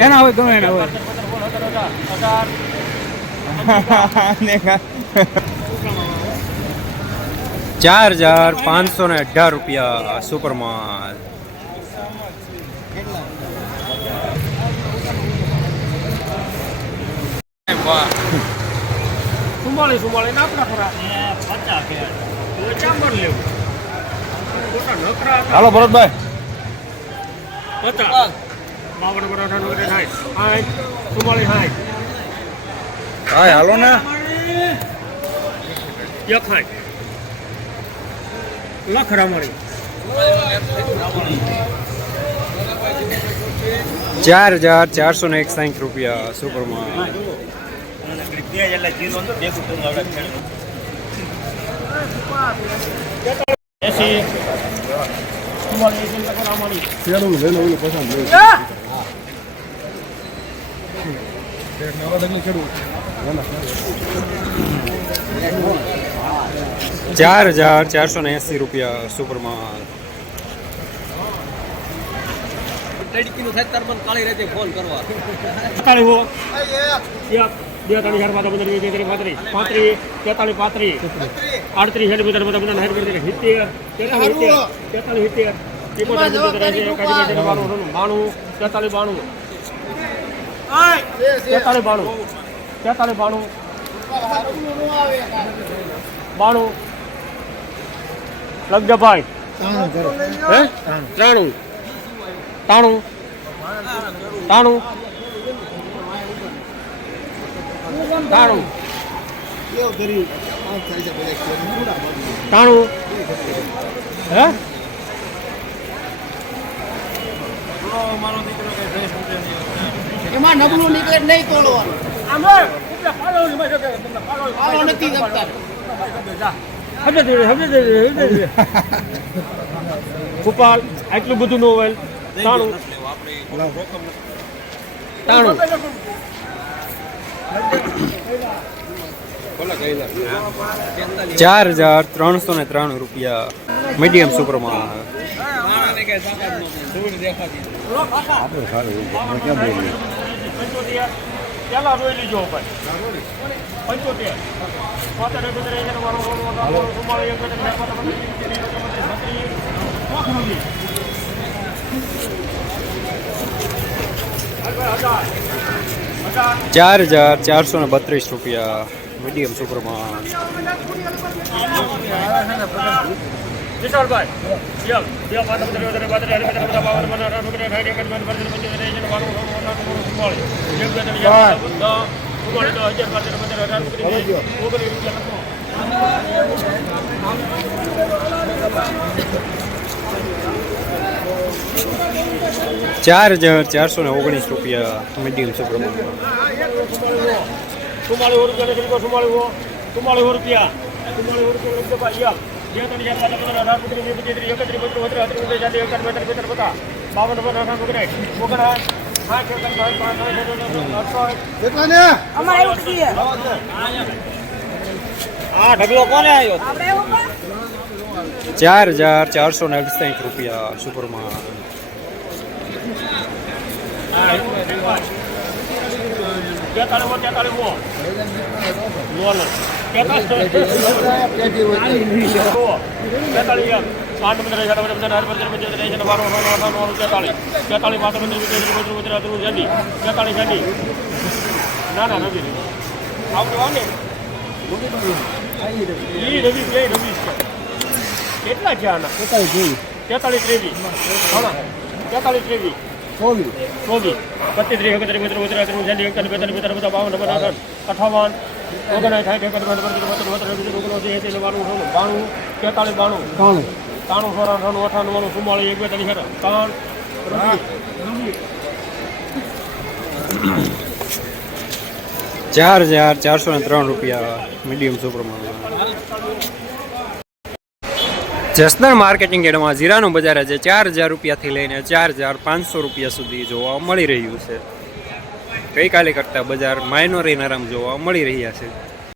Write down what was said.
એના હોય ગમે એના હોય. ચાર હજાર પાંચસો ને અઢાર રૂપિયા સુપરમાલ. સુમાળી સુમાળી ના આપણા ખરા. હાલો ભરતભાઈ. પચાસ. બાવન અઠાણું થાય સાઠ. સાઠ હા હાલો ને. સાઠ. લખરા મળી. ચાર હજાર ચારસો ને એકસાઠ રૂપિયા સુપરમાલ એસી સુમાળી એસી લખરા મળી ચાર હજાર ચારસો ને એંસી રૂપિયા સુપરમાલ અડતાલીસ ફોન એક બે ત્રણ ચાર પાંચ પંદર વીસ ત્રીસ પાંત્રીસ. પાંત્રીસ તેતાલીસ પાંત્રીસ. આડત્રીસ સેન્ટીમીટર બધા બધા હાઈટ કરી સિત્તેર તેતાલીસ તેતાલીસ સિત્તેર. એકોતેર બાસી બાણું ત્રાણું, બાણું તેતાલીસ બાણું. તેતાલીસ બાણું. તેતાલીસ બાણું. બાણું. લગ્નભાઈ હે? ત્રાણું. તાણું તાણું તાણું. તાણું. હે? એમાં નબળું નીકળે નહીં તોડવાનું. પાલો નથી ગોપાલ આટલું બધું નો હોય. તાણું. તાણું. ચાર હજાર ત્રણસો ને ત્રાણું રૂપિયા મીડિયમ સુપરમાલ પંચોતેર ચાર હજાર ચારસો ને બત્રીસ રૂપિયા મીડિયમ સુપરમાલ વિશાલભાઈ યલ બે પાંચ પંદર વધારે પાંત્રીસ ચાલીસ પચાસ પચાસ બાવન પંદર અઢાર ઓગણીસ સાઠ એકસઠ બાસઠ પંચોતેર એંસી નવ્વાણું નવ્વાણું નવ્વાણું ચુમ્માળીસ એક બે ત્રણ ચાર પાંચ દસ ચુમ્માળીસ દસ હજાર પાંત્રીસ પંદર અઢાર ઓગણીસ ઓગણીસ રૂપિયા લખો ચાર હજાર ચારસો ને ઓગણીસ રૂપિયા મીડિયમ ત્રણ ચાર હજાર ચારસો ને અડસાઠ રૂપિયા સુપરમાલ ના ના નથી ઈ રવિ બે રવિ કેટલા છે આના તેતાલીસ ત્રેવીસ તેતાલીસ ત્રેવીસ ચોવીસ બત્રીસ ત્રીસ એકત્રીસ બત્રીસ બત્રીસ ત્રીસ ચાલીસ એકતાલીસ બેતાલીસ બેતાલીસ બધા બાવન બધા અઠાવન ઓગણસાઠ ત્રેસઠ ચોસઠ અડસઠ ઓગણસી સોનું બાણું તેતાળીસ બાણું ત્રણ ત્રાણું સોરા અઠાણું અઠાણું વાળું ચુમ્માળીસ એક બેતાલીસ અઠાણું ત્રણ. ચાર હજાર ચારસો ને ત્રણ રૂપિયા મીડિયમ સુપરમાં જસદણ માર્કેટિંગ એડમાં જીરાનું બજાર આજે ચાર હજાર રૂપિયાથી લઈને ચાર હજાર પાંચસો રૂપિયા સુધી જોવા મળી રહ્યું છે. ગઈકાલે કરતાં બજાર માઇનોરી નરમ જોવા મળી રહ્યા છે.